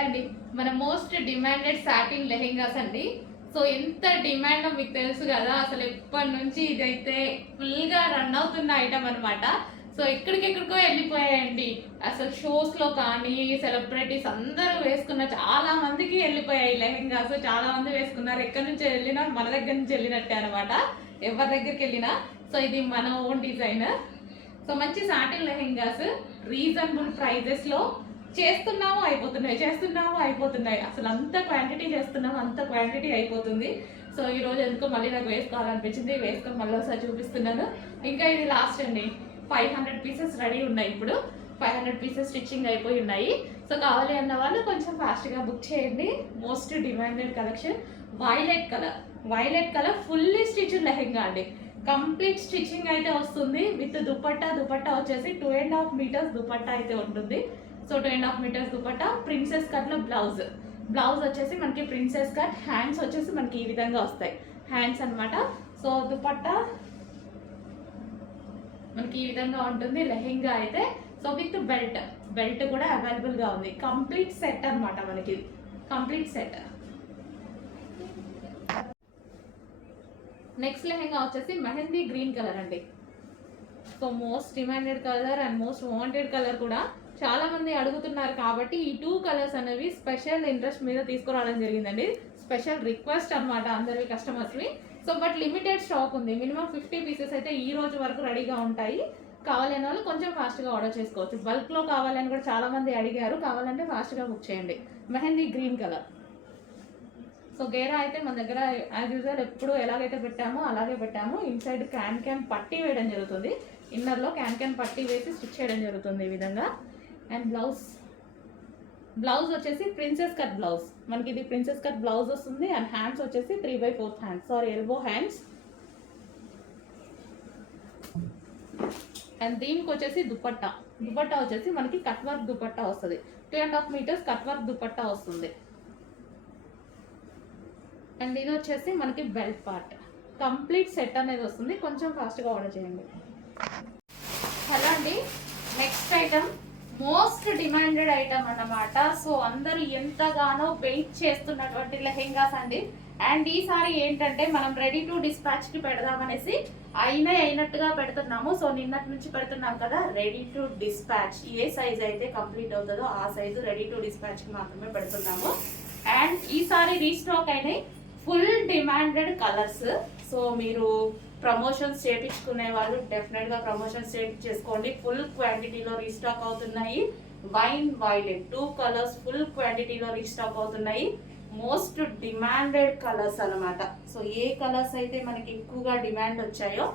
అండి, మన most demanded satin lehengas అండి. సో ఎంత డిమాండ్ మీకు తెలుసు కదా, అసలు ఎప్పటి నుంచి ఇదైతే ఫుల్గా రన్ అవుతున్న ఐటమ్ అనమాట. సో ఎక్కడికెక్కడికో వెళ్ళిపోయాయండి. అసలు షోస్లో కానీ సెలబ్రిటీస్ అందరూ వేసుకున్న, చాలా మందికి వెళ్ళిపోయాయి లెహెంగాస్. చాలా మంది వేసుకున్నారు. ఎక్కడి నుంచి వెళ్ళినా మన దగ్గర నుంచి వెళ్ళినట్టే అనమాట, ఎవరి దగ్గరికి వెళ్ళినా. సో ఇది మన ఓన్ డిజైన్. సో మంచి సాటిన్ లెహెంగాస్ రీజనబుల్ ప్రైజెస్లో చేస్తున్నాము అయిపోతున్నాయి. అసలు అంత క్వాంటిటీ చేస్తున్నాము, అంత క్వాంటిటీ అయిపోతుంది. సో ఈరోజు ఎందుకో మళ్ళీ నాకు వేసుకోవాలనిపించింది, వేసుకొని మళ్ళీ ఒకసారి చూపిస్తున్నాను. ఇంకా ఇది లాస్ట్ అండి. 500 పీసెస్ రెడీ ఉన్నాయి. ఇప్పుడు 500 పీసెస్ స్టిచ్చింగ్ అయిపోయి ఉన్నాయి. సో కావాలి అన్న వాళ్ళు కొంచెం ఫాస్ట్గా బుక్ చేయండి. Most demanded collection violet colour fully stitched lehenga అండి. కంప్లీట్ స్టిచ్చింగ్ అయితే వస్తుంది విత్ దుపట్టా వచ్చేసి 2.5 మీటర్స్ దుపట్టా అయితే ఉంటుంది. సో 2.5 మీటర్స్ దుపట్టా, ప్రిన్సెస్ కట్లో బ్లౌజ్ వచ్చేసి మనకి ప్రిన్సెస్ కట్, హ్యాండ్స్ వచ్చేసి మనకి ఈ విధంగా వస్తాయి హ్యాండ్స్ అనమాట. సో దుపట్టా మనకి ఈ విధంగా ఉంటుంది లెహెంగా అయితే. సో విత్ బెల్ట్ కూడా అవైలబుల్గా ఉంది. కంప్లీట్ సెట్ అనమాట మనకి, కంప్లీట్ సెట్. నెక్స్ట్ లెహెంగా వచ్చేసి మెహందీ గ్రీన్ కలర్ అండి. So most demanded colour and most wanted colour కూడా చాలా మంది అడుగుతున్నారు కాబట్టి ఈ 2 కలర్స్ అనేవి స్పెషల్ ఇంట్రెస్ట్ మీద తీసుకురావడం జరిగిందండి. స్పెషల్ రిక్వెస్ట్ అనమాట అందరి కస్టమర్స్ని. సో బట్ లిమిటెడ్ స్టాక్ ఉంది. మినిమం 50 పీసెస్ అయితే ఈ రోజు వరకు రెడీగా ఉంటాయి. కావాలనే వాళ్ళు కొంచెం ఫాస్ట్గా ఆర్డర్ చేసుకోవచ్చు. బల్క్లో కావాలని కూడా చాలా మంది అడిగారు. కావాలంటే ఫాస్ట్గా బుక్ చేయండి. Mehndi green colour. సో గేరా అయితే మన దగ్గర యాజ్ యూజువల్ ఎప్పుడు ఎలాగైతే పెట్టామో అలాగే పెట్టాము. ఇన్సైడ్ క్యాన్ పట్టీ వేయడం జరుగుతుంది. ఇన్నర్లో క్యాన్ పట్టీ వేసి స్టిచ్ చేయడం జరుగుతుంది ఈ విధంగా. అండ్ బ్లౌజ్ వచ్చేసి ప్రిన్సెస్ కట్ బ్లౌజ్. మనకి ఇది ప్రిన్సెస్ కట్ బ్లౌజ్ వస్తుంది. అండ్ హ్యాండ్స్ వచ్చేసి 3/4 హ్యాండ్స్, ఎల్బో హ్యాండ్స్. అండ్ దీనికి వచ్చేసి దుపట్టా వచ్చేసి మనకి కట్ వర్క్ దుపట్టా వస్తుంది. 2.5 మీటర్స్ కట్ వర్క్ దుపట్టా వస్తుంది. అండ్ ఇది వచ్చేసి మనకి బెల్ట్ పార్ట్. కంప్లీట్ సెట్ అనేది వస్తుంది. కొంచెం ఫాస్ట్గా ఆర్డర్ చేయండి. హలో అండి, next item most demanded item అన్నమాట. సో అందరూ ఎంతగానో వెయిట్ చేస్తున్నటువంటి లెహెంగాస్ అండి. అండ్ ఈసారి ఏంటంటే మనం రెడీ టు డిస్పాచ్కి పెడదామనేసి అయినట్టుగా పెడుతున్నాము. సో నిన్నటి నుంచి పెడుతున్నాం కదా, ready to dispatch. A size అయితే కంప్లీట్ అవుతుందో ఆ సైజు రెడీ టు డిస్పాచ్కి మాత్రమే పెడుతున్నాము. అండ్ ఈసారి రీస్టాక్ అయినాయి ఫుల్ డిమాండెడ్ కలర్స్. సో మీరు ప్రమోషన్స్ చేయించుకునే వాళ్ళు డెఫినెట్గా ప్రమోషన్స్ చేసుకోండి. ఫుల్ క్వాంటిటీలో రీస్టాక్ అవుతున్నాయి. వైన్ వైలెట్ 2 కలర్స్ ఫుల్ క్వాంటిటీలో రీస్టాక్ అవుతున్నాయి. మోస్ట్ డిమాండెడ్ కలర్స్ అనమాట. సో ఏ కలర్స్ అయితే మనకి ఎక్కువగా డిమాండ్ వచ్చాయో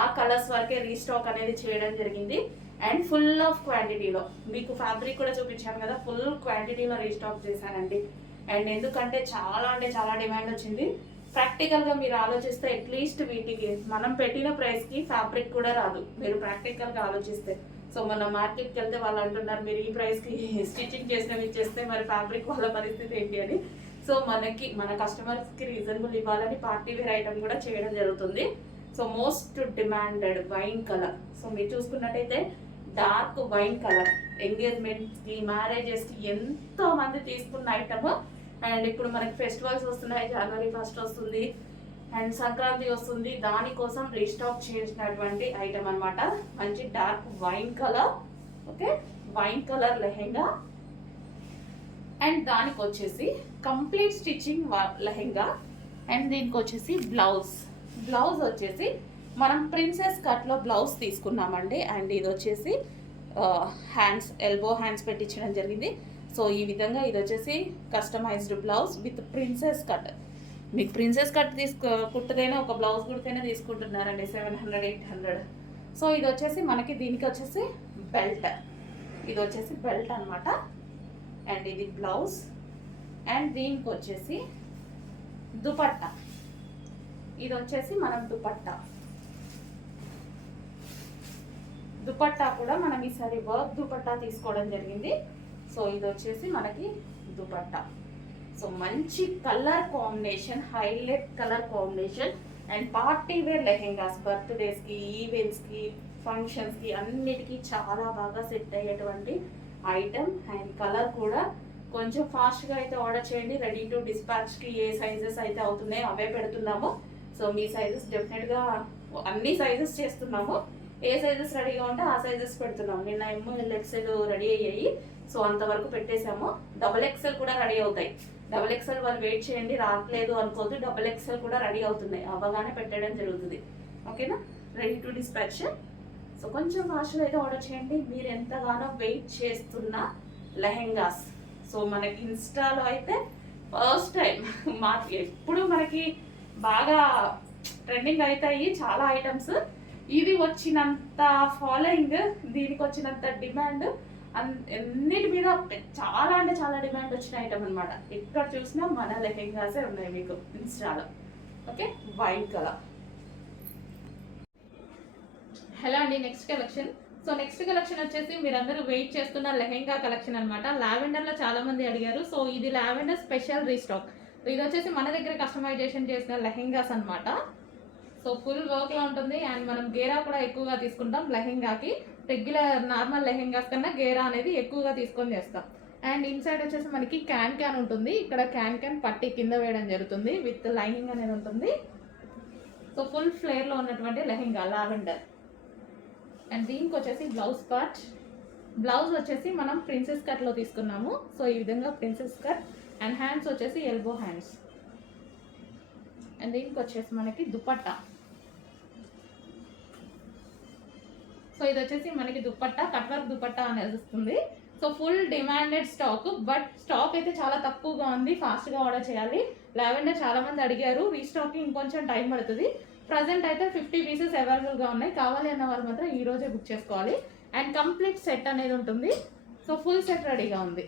ఆ కలర్స్ వరకే రీస్టాక్ అనేది చేయడం జరిగింది. అండ్ ఫుల్ ఆఫ్ క్వాంటిటీలో మీకు ఫ్యాబ్రిక్ కూడా చూపించాను కదా, ఫుల్ క్వాంటిటీలో రీస్టాక్ చేశానండి. అండ్ ఎందుకంటే చాలా డిమాండ్ వచ్చింది. ప్రాక్టికల్గా మీరు ఆలోచిస్తే అట్లీస్ట్ వీటికి మనం పెట్టిన ప్రైస్కి ఫ్యాబ్రిక్ కూడా రాదు, మీరు ప్రాక్టికల్గా ఆలోచిస్తే. సో మన మార్కెట్కి వెళ్తే వాళ్ళు అంటున్నారు మీరు ఈ ప్రైస్కి స్టిచ్చింగ్ చేసినవి ఇచ్చేస్తే మరి ఫ్యాబ్రిక్ వాళ్ళ పరిస్థితి ఏంటి అని. సో మన కస్టమర్స్కి రీజనబుల్ ఇవ్వాలని పార్టీ వేర్ ఐటమ్ కూడా చేయడం జరుగుతుంది. So most demanded wine colour. So మీరు చూసుకున్నట్టయితే డార్క్ వైన్ కలర్ ఎంగేజ్మెంట్స్కి మ్యారేజెస్కి ఎంతో మంది తీసుకున్న ఐటమ్. అండ్ ఇప్పుడు మనకి ఫెస్టివల్స్ వస్తున్నాయి, జనవరి 1 వస్తుంది అండ్ సంక్రాంతి వస్తుంది. దానికోసం రీస్టాక్ చేసినటువంటి ఐటమ్ అనమాట. మంచి dark wine colour, okay, wine colour lehenga. And దానికి వచ్చేసి కంప్లీట్ స్టిచ్చింగ్ లెహెంగా. అండ్ దీనికి వచ్చేసి బ్లౌజ్ వచ్చేసి మనం ప్రిన్సెస్ కట్లో బ్లౌజ్ తీసుకున్నామండి. అండ్ ఇది వచ్చేసి హ్యాండ్స్, ఎల్బో హ్యాండ్స్ పెట్టించడం జరిగింది. సో ఈ విధంగా ఇది వచ్చేసి customised blouse with princess cut. మీకు ప్రిన్సెస్ కట్ కుట్టదైనా ఒక బ్లౌజ్ కుడితేనే తీసుకుంటున్నారండి 700-800. సో ఇది వచ్చేసి మనకి దీనికి వచ్చేసి బెల్ట్ అనమాట. అండ్ ఇది బ్లౌజ్. అండ్ దీనికి వచ్చేసి దుపట్టా. ఇది వచ్చేసి మనం దుపట్టా కూడా మనం ఈసారి వర్క్ దుపట్టా తీసుకోవడం జరిగింది. సో ఇది వచ్చేసి మనకి దుపట్టా. సో మంచి colour combination, highlight colour combination. And party wear lehengas బర్త్డేస్కి, ఈవెంట్స్కి, ఫంక్షన్స్కి అన్నిటికీ చాలా బాగా సెట్ అయ్యేటువంటి ఐటమ్. అండ్ కలర్ కూడా కొంచెం ఫాస్ట్గా అయితే ఆర్డర్ చేయండి. రెడీ టు డిస్పాచ్కి ఏ సైజెస్ అయితే అవుతున్నాయో అవే పెడుతున్నాము. సో మీ సైజెస్ డెఫినెట్గా అన్ని సైజెస్ చేస్తున్నాము. ఏ సైజెస్ రెడీగా ఉంటే ఆ సైజెస్ పెడుతున్నాము. నిన్న ఎంఎల్ ఎక్సెల్ రెడీ అయ్యాయి, సో అంతవరకు పెట్టేశాము. డబుల్ ఎక్సెల్ కూడా రెడీ అవుతాయి. డబుల్ ఎక్సెల్ వాళ్ళు వెయిట్ చేయండి, రావట్లేదు అనుకోవద్దు. డబుల్ ఎక్సెల్ కూడా రెడీ అవుతున్నాయి, అవ్వగానే పెట్టడం జరుగుతుంది. ఓకేనా, రెడీ టు డిస్పాచ్. సో కొంచెం ఫాస్ట్గా అయితే ఆర్డర్ చేయండి. మీరు ఎంతగానో వెయిట్ చేస్తున్న లెహెంగాస్. సో మనకి ఇన్స్టాలో అయితే ఫస్ట్ టైం ఎప్పుడు మనకి బాగా ట్రెండింగ్ అవుతాయి చాలా ఐటమ్స్. ఇది వచ్చినంత ఫాలోయింగ్, దీనికి వచ్చినంత డిమాండ్, అన్నిటి మీద చాలా అంటే చాలా డిమాండ్ వచ్చిన ఐటమ్ అనమాట. ఎక్కడ చూసినా మన లెహెంగాసే ఉన్నాయి మీకు ఇన్స్టాలో. Okay, white colour. హలో అండి, next collection. So next collection వచ్చేసి మీరందరూ వెయిట్ చేస్తున్న లెహెంగా కలెక్షన్ అనమాట. లావెండర్లో చాలా మంది అడిగారు. సో ఇది లావెండర్ స్పెషల్ రీస్టాక్. ఇది వచ్చేసి మన దగ్గర కస్టమైజేషన్ చేసిన లెహెంగాస్ అనమాట. సో ఫుల్ వర్క్లో ఉంటుంది. అండ్ మనం గేరా కూడా ఎక్కువగా తీసుకుంటాం లెహెంగాకి. రెగ్యులర్ నార్మల్ లెహెంగాస్ కన్నా గేరా అనేది ఎక్కువగా తీసుకొని చేస్తాం. అండ్ ఇన్సైడ్ వచ్చేసి మనకి క్యాన్ ఉంటుంది. ఇక్కడ క్యాన్ పట్టి కింద వేయడం జరుగుతుంది. విత్ లైనింగ్ అనేది ఉంటుంది. సో ఫుల్ ఫ్లేర్లో ఉన్నటువంటి లెహెంగా లావెండర్. అండ్ దీనికి వచ్చేసి బ్లౌజ్ పార్ట్. బ్లౌజ్ వచ్చేసి మనం ప్రిన్సెస్ కట్లో తీసుకున్నాము. సో ఈ విధంగా ప్రిన్సెస్ కట్. అండ్ హ్యాండ్స్ వచ్చేసి ఎల్బో హ్యాండ్స్. అండ్ దీనికి వచ్చేసి మనకి దుపట్టా. సో ఇది వచ్చేసి మనకి దుపట్టా, కట్ వర్క్ దుపట్టా అనేది వస్తుంది. So full demanded stock, but stock అయితే చాలా తక్కువగా ఉంది. ఫాస్ట్గా ఆర్డర్ చేయాలి. లావెండర్ చాలా మంది అడిగారు, రీస్టాక్కి ఇంకొంచెం టైం పడుతుంది. ప్రజెంట్ అయితే 50 పీసెస్ అవైలబుల్గా ఉన్నాయి. కావాలి అన్న వాళ్ళు మాత్రం ఈ రోజే బుక్ చేసుకోవాలి. అండ్ కంప్లీట్ సెట్ అనేది ఉంటుంది. సో ఫుల్ సెట్ రెడీగా ఉంది.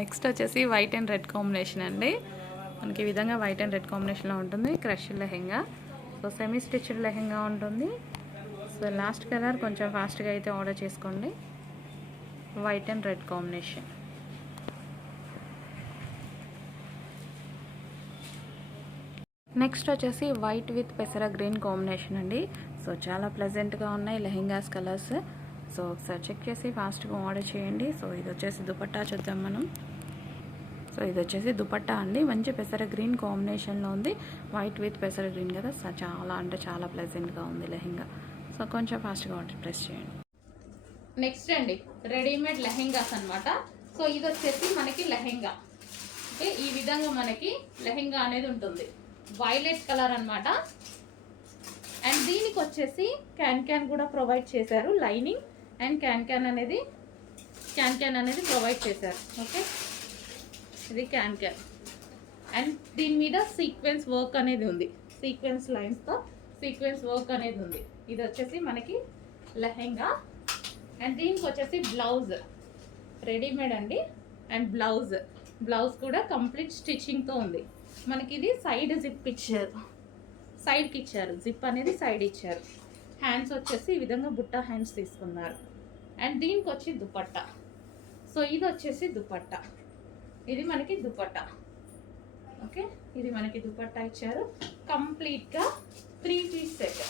నెక్స్ట్ వచ్చేసి వైట్ అండ్ రెడ్ కాంబినేషన్ అండి. మనకి ఈ విధంగా వైట్ అండ్ రెడ్ కాంబినేషన్లో ఉంటుంది. Crush lehenga. So semi stitched lehenga ఉంటుంది. సో లాస్ట్ కలర్ కొంచెం ఫాస్ట్గా అయితే ఆర్డర్ చేసుకోండి. White and red combination. Next వచ్చేసి వైట్ విత్ పెసర గ్రీన్ కాంబినేషన్ అండి. సో చాలా ప్లెజెంట్గా ఉన్నాయి లెహెంగాస్ కలర్స్. సో ఒకసారి చెక్ చేసి ఫాస్ట్గా ఆర్డర్ చేయండి. సో ఇది వచ్చేసి దుపట్టా చూద్దాం మనం. సో ఇది వచ్చేసి దుపట్టా అండి. మంచి పెసర గ్రీన్ కాంబినేషన్లో ఉంది. వైట్ విత్ పెసర గ్రీన్ కదా. సో చాలా అంటే చాలా ప్లెజెంట్గా ఉంది లెహెంగా. సో కొంచెం ఫాస్ట్గా ఆర్డర్ ప్రెస్ చేయండి. నెక్స్ట్ అండి రెడీమేడ్ లెహెంగాస్ అనమాట. సో ఇది వచ్చేసి మనకి లెహెంగా. ఓకే, ఈ విధంగా మనకి లెహెంగా అనేది ఉంటుంది. వైలెట్ కలర్ అనమాట. అండ్ దీనికి వచ్చేసి క్యాన్ కూడా ప్రొవైడ్ చేశారు. లైనింగ్ అండ్ క్యాన్ అనేది ప్రొవైడ్ చేశారు. ఓకే, ఇది క్యాన్. అండ్ దీని మీద సీక్వెన్స్ వర్క్ అనేది ఉంది. సీక్వెన్స్ లైన్స్తో సీక్వెన్స్ వర్క్ అనేది ఉంది. ఇది వచ్చేసి మనకి లెహెంగా. అండ్ దీనికి వచ్చేసి బ్లౌజ్ రెడీమేడ్ అండి. అండ్ బ్లౌజ్ కూడా కంప్లీట్ స్టిచ్చింగ్తో ఉంది. మనకి ఇది సైడ్ జిప్ ఇచ్చారు, సైడ్కి ఇచ్చారు. జిప్ అనేది సైడ్ ఇచ్చారు. హ్యాండ్స్ వచ్చేసి ఈ విధంగా బుట్టా హ్యాండ్స్ తీసుకున్నారు. అండ్ దీనికి వచ్చి దుపట్టా. సో ఇది వచ్చేసి దుపట్టా. ఇది మనకి దుపట్టా. ఓకే, ఇది మనకి దుపట్టా ఇచ్చారు. కంప్లీట్గా 3 piece set.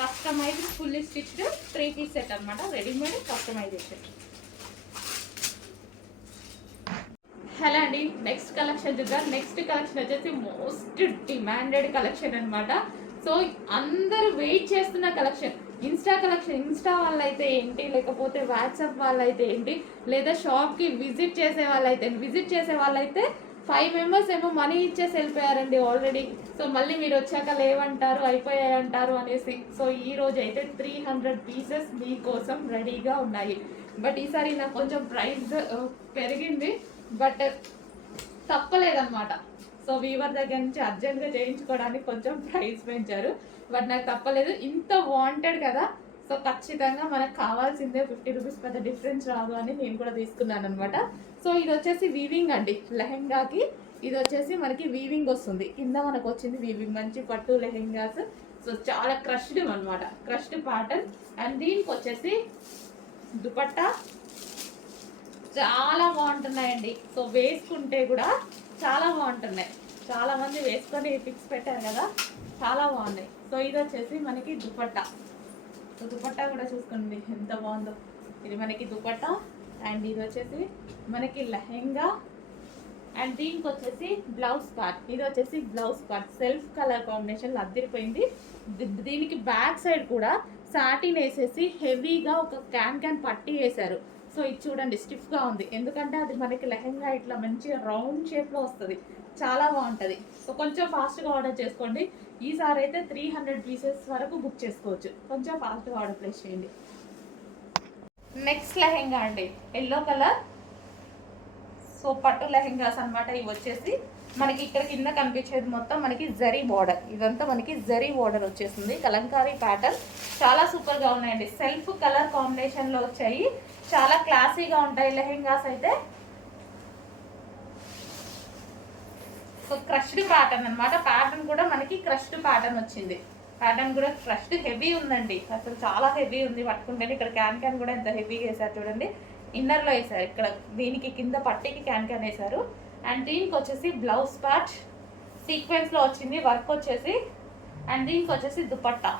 Customized fully stitched 3 piece set అనమాట. Readymade customization. హలో అండి, నెక్స్ట్ కలెక్షన్ చూద్దాం. నెక్స్ట్ కలెక్షన్ వచ్చేసి మోస్ట్ డిమాండెడ్ కలెక్షన్ అనమాట. సో అందరూ వెయిట్ చేస్తున్న కలెక్షన్. ఇన్స్టా వాళ్ళైతే ఏంటి, లేకపోతే వాట్సాప్ వాళ్ళైతే ఏంటి, లేదా షాప్కి విజిట్ చేసే వాళ్ళైతే 5 మెంబర్స్ ఏమో మనీ ఇచ్చేసి వెళ్ళిపోయారండి ఆల్రెడీ. సో మళ్ళీ మీరు వచ్చాక లేవంటారు, అయిపోయాయి అంటారు అనేసి. సో ఈ రోజు అయితే 300 పీసెస్ మీకోసం రెడీగా ఉన్నాయి. బట్ ఈసారి నాకు కొంచెం ప్రైస్ పెరిగింది, బట్ తప్పలేదన్నమాట. సో వీవర్ దగ్గర నుంచి అర్జెంట్గా చేయించుకోవడానికి కొంచెం ప్రైస్ పెంచారు, బట్ నాకు తప్పలేదు. ఇంత వాంటెడ్ కదా, సో ఖచ్చితంగా మనకు కావాల్సిందే. 50 రూపీస్ పెద్ద డిఫరెన్స్ రాదు అని నేను కూడా తీసుకున్నాను అనమాట. సో ఇది వచ్చేసి వీవింగ్ అండి. లెహెంగాకి ఇది వచ్చేసి మనకి వీవింగ్ వస్తుంది. కింద మనకు వచ్చింది వీవింగ్. మంచి పట్టు లెహెంగాస్. సో చాలా క్రష్డ్ అనమాట, క్రష్డ్ ప్యాటర్న్. అండ్ దీనికి వచ్చేసి దుపట్టా చాలా బాగుంటున్నాయండి. సో వేసుకుంటే కూడా చాలా బాగుంటున్నాయి. చాలా మంది వేసుకొని పిక్స్ పెట్టారు కదా, చాలా బాగున్నాయి. సో ఇది వచ్చేసి మనకి దుపట్టా. సో దుపట్టా కూడా చూసుకోండి ఎంత బాగుందో. ఇది మనకి దుపట్టా. అండ్ ఇది వచ్చేసి మనకి లెహెంగా అండ్ దీనికి వచ్చేసి బ్లౌజ్ పార్ట్. ఇది వచ్చేసి blouse part self colour combination అద్దరిపోయింది. దీనికి బ్యాక్ సైడ్ కూడా సాటిన్ వేసేసి హెవీగా ఒక క్యాన్ పట్టి వేశారు. సో ఇది చూడండి స్టిఫ్గా ఉంది, ఎందుకంటే అది మనకి లెహెంగా ఇట్లా మంచిగా రౌండ్ షేప్లో వస్తుంది, చాలా బాగుంటుంది. సో కొంచెం ఫాస్ట్గా ఆర్డర్ చేసుకోండి. ఈసారి అయితే 300 పీసెస్ వరకు బుక్ చేసుకోవచ్చు, కొంచెం ఫాస్ట్గా ఆర్డర్ ప్లేస్ చేయండి. నెక్స్ట్ లెహెంగా అండి, ఎల్లో కలర్. సో పట్టు లెహెంగాస్ అనమాట ఇవి వచ్చేసి. మనకి ఇక్కడ కింద కనిపించేది మొత్తం మనకి జరీ బార్డర్, ఇదంతా మనకి జరీ బార్డర్ వచ్చేసింది, కలంకారీ ప్యాటర్న్. చాలా సూపర్గా ఉన్నాయండి, సెల్ఫ్ కలర్ కాంబినేషన్లో వచ్చాయి, చాలా క్లాసీగా ఉంటాయి లెహెంగాస్ అయితే. సో క్రష్డ్ ప్యాటర్న్ అనమాట, ప్యాటర్న్ కూడా మనకి క్రష్డ్ ప్యాటర్న్ వచ్చింది. ప్యాటర్న్ కూడా క్రష్డ్ హెవీ ఉందండి, అసలు చాలా హెవీ ఉంది పట్టుకుంటే. ఇక్కడ క్యాన్ కూడా ఎంత హెవీగా వేసారు చూడండి, ఇన్నర్లో వేసారు, ఇక్కడ దీనికి కింద పట్టికి క్యాన్ వేసారు. అండ్ దీనికి వచ్చేసి బ్లౌజ్ పార్ట్ సీక్వెన్స్లో వచ్చింది వర్క్ వచ్చేసి. అండ్ దీనికి వచ్చేసి దుపట్టా.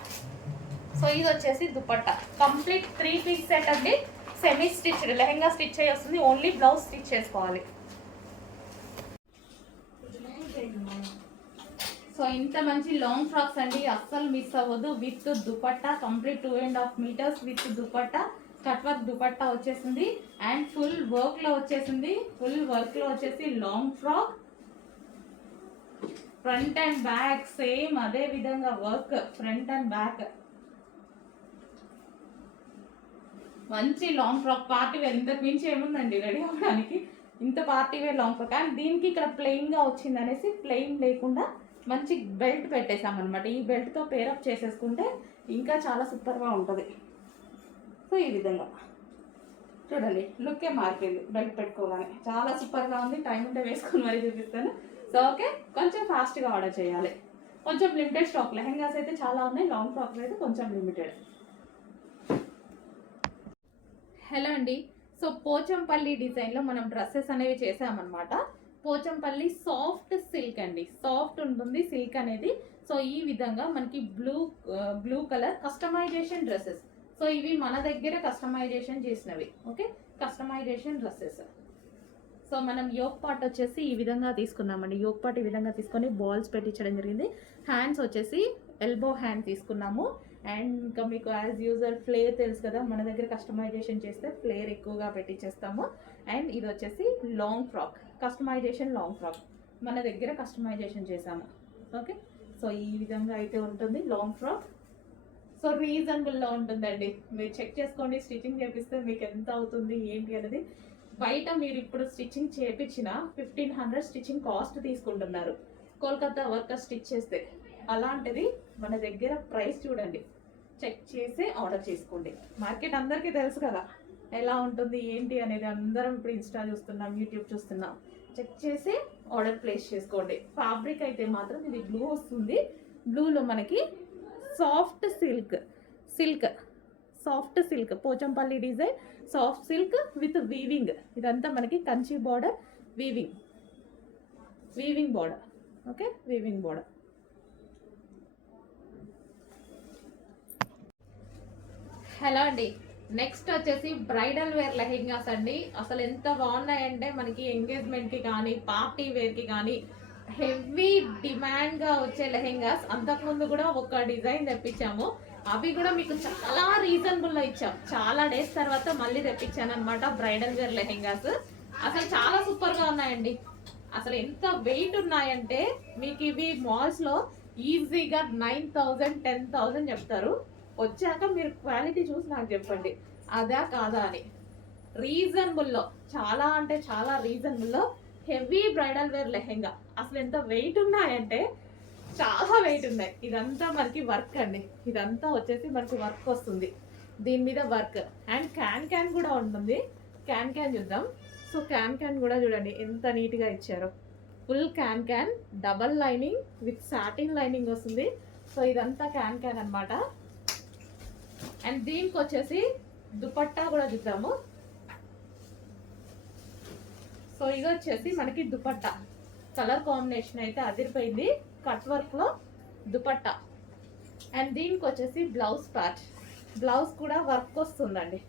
సో ఇది వచ్చేసి దుపట్టా కంప్లీట్ 3 పీస్ సెట్ అండి, సెమీ స్టిచ్డ్. లెహెంగా స్టిచ్ అయ్యి వస్తుంది, ఓన్లీ బ్లౌజ్ స్టిచ్ చేసుకోవాలి. సో ఇంత మంచి లాంగ్ ఫ్రాక్స్ అండి, అస్సలు మిస్ అవ్వదు. With dupatta complete 2.5 metres with dupatta, cut work dupatta వచ్చేసింది. అండ్ ఫుల్ వర్క్ లో వచ్చేసింది, ఫుల్ వర్క్ లో వచ్చేసి long frock. Front and back same అదే విధంగా వర్క్, ఫ్రంట్ అండ్ బ్యాక్. మంచి లాంగ్ ఫ్రాక్, పార్టీ వేర్. ఇంతకు మించి ఏముందండి రెడీ అవ్వడానికి, ఇంత party wear long frock. And దీనికి ఇక్కడ ప్లెయిన్ గా వచ్చింది అనేసి ప్లెయిన్ లేకుండా మంచి బెల్ట్ పెట్టేసాం అనమాట. ఈ బెల్ట్ తో పేరప్ చేసేసుకుంటే ఇంకా చాలా సూపర్ గా ఉంటుంది. సో ఈ విధంగా చూడండి, లుక్కే మారిపోయింది బెల్ట్ పెట్టుకోగానే, చాలా సూపర్గా ఉంది. టైం ఉంటే వేసుకొని మరీ చూపిస్తాను. సో ఓకే, కొంచెం ఫాస్ట్గా ఆర్డర్ చేయాలి, కొంచెం లిమిటెడ్ స్టాక్. లెహెంగాస్ అయితే చాలా ఉన్నాయి, లాంగ్ ఫ్రాక్స్ అయితే కొంచెం లిమిటెడ్. హలో అండి, సో పోచంపల్లి డిజైన్లో మనం డ్రెస్సెస్ అనేవి చేసామన్నమాట. పోచంపల్లి సాఫ్ట్ సిల్క్ అండి, సాఫ్ట్ ఉంటుంది సిల్క్ అనేది. సో ఈ విధంగా మనకి blue colour customisation dresses. So ఇవి మన దగ్గర కస్టమైజేషన్ చేసినవి, ఓకే, కస్టమైజేషన్ డ్రెస్సెస్. సో మనం యోక్ పార్ట్ వచ్చేసి ఈ విధంగా తీసుకున్నామండి, యోక్ పార్ట్ ఈ విధంగా తీసుకొని బాల్స్ పెట్టించడం జరిగింది. హ్యాండ్స్ వచ్చేసి ఎల్బో హ్యాండ్ తీసుకున్నాము. అండ్ ఇంకా మీకు యాజ్ యూజువల్ ఫ్లేర్ తెలుసు కదా, మన దగ్గర కస్టమైజేషన్ చేస్తే ఫ్లేర్ ఎక్కువగా పెట్టించేస్తాము. అండ్ ఇది వచ్చేసి long frock, customisation long frock మన దగ్గర కస్టమైజేషన్ చేసాము, ఓకే. సో ఈ విధంగా అయితే ఉంటుంది లాంగ్ ఫ్రాక్. సో రీజనబుల్లో ఉంటుందండి, మీరు చెక్ చేసుకోండి. స్టిచ్చింగ్ చేపిస్తే మీకు ఎంత అవుతుంది ఏంటి అనేది. బయట మీరు ఇప్పుడు స్టిచ్చింగ్ చేయించిన 1500 స్టిచ్చింగ్ కాస్ట్ తీసుకుంటున్నారు కోల్కతా వర్కర్ స్టిచ్ చేస్తే. అలాంటిది మన దగ్గర ప్రైస్ చూడండి, చెక్ చేసి ఆర్డర్ చేసుకోండి. మార్కెట్ అందరికీ తెలుసు కదా ఎలా ఉంటుంది ఏంటి అనేది, అందరం ఇప్పుడు ఇన్స్టా చూస్తున్నాం, యూట్యూబ్ చూస్తున్నాం. చెక్ చేసి ఆర్డర్ ప్లేస్ చేసుకోండి. ఫ్యాబ్రిక్ అయితే మాత్రం ఇది బ్లూ వస్తుంది, బ్లూలో మనకి soft silk Pochampally design, soft silk with weaving. ఇదంతా మనకి Kanchi border, weaving border, okay, weaving border. Hello అండి, నెక్స్ట్ వచ్చేసి బ్రైడల్ వేర్ లెహెంగాస్ అండి. అసలు ఎంత బాగున్నాయంటే మనకి ఎంగేజ్మెంట్కి కానీ పార్టీ వేర్కి కానీ హెవీ డిమాండ్గా వచ్చే లెహెంగాస్. అంతకుముందు కూడా ఒక డిజైన్ తెప్పించాము, అవి కూడా మీకు చాలా రీజనబుల్లో ఇచ్చాం. చాలా డేస్ తర్వాత మళ్ళీ తెప్పించాను అనమాట బ్రైడల్ వేర్ లెహెంగాస్. అసలు చాలా సూపర్గా ఉన్నాయండి. అసలు ఎంత వెయిట్ ఉన్నాయంటే మీకు ఇవి మాల్స్లో ఈజీగా 9000 10,000 చెప్తారు. వచ్చాక మీరు క్వాలిటీ చూసి నాకు చెప్పండి అదా కాదా అని. రీజనబుల్లో, చాలా అంటే చాలా రీజనబుల్లో హెవీ బ్రైడల్ వేర్ లెహెంగా. అసలు ఎంత వెయిట్ ఉన్నాయంటే చాలా వెయిట్ ఉన్నాయి. ఇదంతా మనకి వర్క్ అండి, ఇదంతా వచ్చేసి మనకి వర్క్ వస్తుంది, దీని మీద వర్క్. అండ్ క్యాన్ కూడా ఉంటుంది. క్యాన్ చూద్దాం. సో క్యాన్ కూడా చూడండి ఎంత నీట్గా ఇచ్చారో. Full can double lining with satin lining వస్తుంది. సో ఇదంతా క్యాన్ అనమాట. అండ్ దీనికి వచ్చేసి దుపట్టా కూడా చూద్దాము. సో ఇది వచ్చేసి మనకి దుపట్టా కలర్ కాంబినేషన్ అయితే అదిరిపోయింది, కట్ వర్క్లో దుపట్టా. అండ్ దీనికి వచ్చేసి బ్లౌజ్ పార్ట్, బ్లౌజ్ కూడా వర్క్ వస్తుందండి.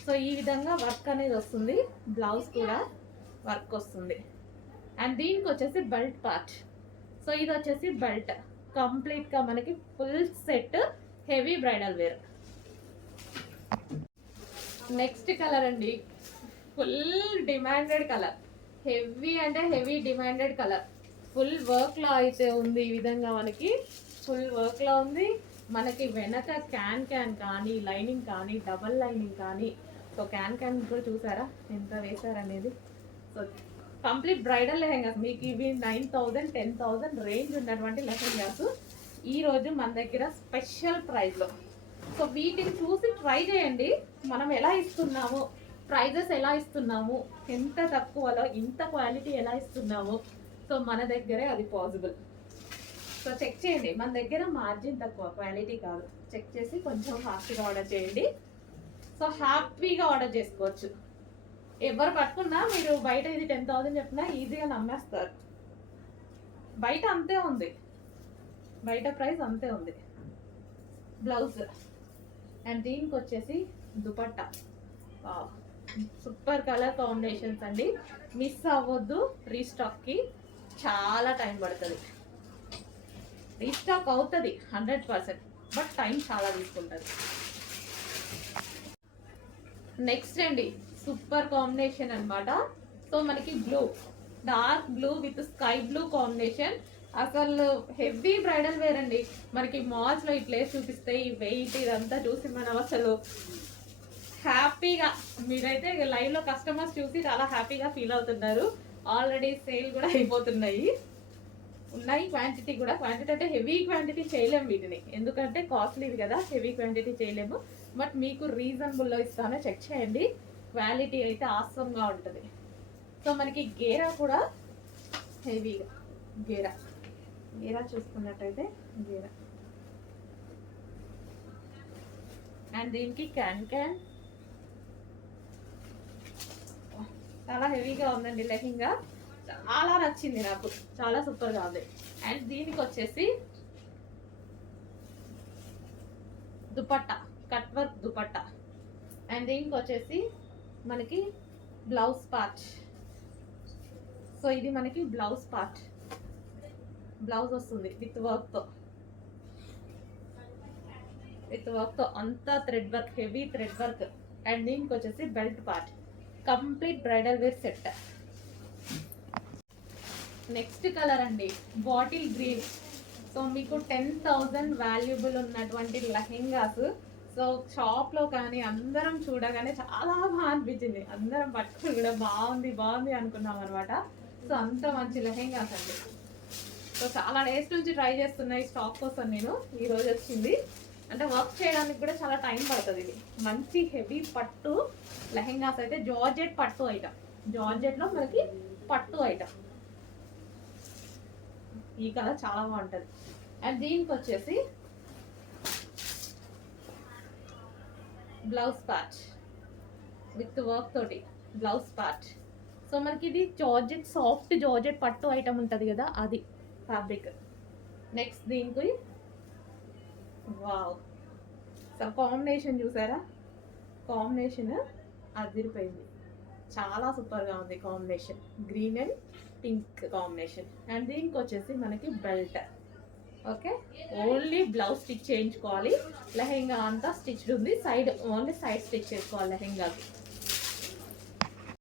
సో ఈ విధంగా వర్క్ అనేది వస్తుంది, బ్లౌజ్ కూడా వర్క్ వస్తుంది. అండ్ దీనికి వచ్చేసి బెల్ట్ పార్ట్. సో ఇది వచ్చేసి బెల్ట్, కంప్లీట్గా మనకి full set heavy bridal wear. Next colour అండి, ఫుల్ డిమాండెడ్ కలర్, హెవీ అంటే హెవీ డిమాండెడ్ కలర్. ఫుల్ వర్క్లో అయితే ఉంది, ఈ విధంగా మనకి ఫుల్ వర్క్లో ఉంది. మనకి వెనక క్యాన్ కానీ లైనింగ్ కానీ డబల్ లైనింగ్ కానీ, సో క్యాన్ కూడా చూసారా ఎంత వేసారనేది. సో కంప్లీట్ బ్రైడల్ లెహెంగాస్ మీకు ఇవి 9,000 10,000 రేంజ్ ఉన్నటువంటి లెహెంగాస్ ఈరోజు మన దగ్గర స్పెషల్ ప్రైస్లో. సో వీటిని చూసి ట్రై చేయండి, మనం ఎలా ఇస్తున్నాము, ప్రైజెస్ ఎలా ఇస్తున్నాము, ఎంత తక్కువలో ఇంత క్వాలిటీ ఎలా ఇస్తున్నాము. సో మన దగ్గరే అది పాసిబుల్. సో చెక్ చేయండి, మన దగ్గర మార్జిన్ తక్కువ, క్వాలిటీ కాదు. చెక్ చేసి కొంచెం ఫాస్ట్గా ఆర్డర్ చేయండి. సో హ్యాపీగా ఆర్డర్ చేసుకోవచ్చు. ఎవరు పట్టుకున్నా మీరు బయట ఇది 10,000 చెప్పినా ఈజీగా నమ్మేస్తారు. బయట అంతే ఉంది, బయట ప్రైస్ అంతే ఉంది. బ్లౌజ్ అండ్ దీనికి వచ్చేసి దుపట్టా. సూపర్ కలర్ కాంబినేషన్స్ అండి, మిస్ అవ్వద్దు. రీస్టాక్కి చాలా టైం పడుతుంది, రీస్టాక్ అవుతుంది 100%, బట్ టైం చాలా తీసుకుంటుంది. నెక్స్ట్ అండి సూపర్ కాంబినేషన్ అన్నమాట. సో మనకి blue, dark blue with sky blue combination. అసలు హెవీ బ్రైడల్ వేర్ అండి. మనకి మాల్స్లో ఇట్లే చూపిస్తే ఈ వెయిట్ ఇదంతా చూసి మనం అసలు హ్యాపీగా, మీరైతే లైవ్లో కస్టమర్స్ చూసి చాలా హ్యాపీగా ఫీల్ అవుతున్నారు. ఆల్రెడీ సేల్ కూడా అయిపోతున్నాయి, ఉన్నాయి క్వాంటిటీ కూడా. క్వాంటిటీ అంటే హెవీ క్వాంటిటీ చేయలేము వీటిని, ఎందుకంటే కాస్ట్లీది కదా, హెవీ క్వాంటిటీ చేయలేము. బట్ మీకు రీజనబుల్లో ఇస్తాను, చెక్ చేయండి. క్వాలిటీ అయితే ఆసంగా ఉంటుంది. సో మనకి గేరా కూడా హెవీగా, గేరా చూసుకున్నట్టయితే గేరా. అండ్ దీనికి క్యాన్ చాలా హెవీగా ఉందండి లెహంగా, చాలా నచ్చింది నాకు, చాలా సూపర్గా ఉంది. అండ్ దీనికి వచ్చేసి dupatta, cut work dupatta. And దీనికి వచ్చేసి మనకి బ్లౌజ్ పార్ట్. సో ఇది మనకి బ్లౌజ్ పార్ట్, బ్లౌజ్ వస్తుంది విత్ వర్క్తో అంతా thread work, heavy thread work. And దీనికి వచ్చేసి belt part, complete bridal wear set. Next colour అండి బాటిల్ గ్రీన్. సో మీకు 10,000 వాల్యుబుల్ ఉన్నటువంటి లెహెంగాస్. సో షాప్లో కానీ అందరం చూడగానే చాలా బాగా అనిపించింది, అందరం పట్టుకుని కూడా బాగుంది అనుకున్నాం అనమాట. సో అంత మంచి లెహెంగాస్ అండి. సో చాలా డేస్ నుంచి ట్రై చేస్తున్నాయి స్టాక్ కోసం నేను, ఈరోజు వచ్చింది. అంటే వర్క్ చేయడానికి కూడా చాలా టైం పడుతుంది. ఇది మంచి హెవీ పట్టు లెహెంగాస్ అయితే, జార్జెట్ పట్టు ఐటమ్, జార్జెట్లో మనకి పట్టు ఐటమ్. ఈ కలర్ చాలా బాగుంటుంది. అండ్ దీనికి వచ్చేసి బ్లౌజ్ పార్ట్ విత్ వర్క్ తోటి బ్లౌజ్ పార్ట్. సో మనకి ఇది జార్జెట్, సాఫ్ట్ జార్జెట్ పట్టు ఐటమ్ ఉంటుంది కదా, అది ఫ్యాబ్రిక్. నెక్స్ట్ దీనికి వావ్, సో కాంబినేషన్ చూసారా, కాంబినేషన్ అదిరిపోయింది, చాలా సూపర్గా ఉంది combination, green and pink combination. And దీనికి వచ్చేసి మనకి belt. Okay, only blouse stitch చేయించుకోవాలి, లెహెంగా అంతా స్టిచ్డ్ ఉంది, సైడ్ ఓన్లీ సైడ్ స్టిచ్ చేసుకోవాలి లెహెంగాకి.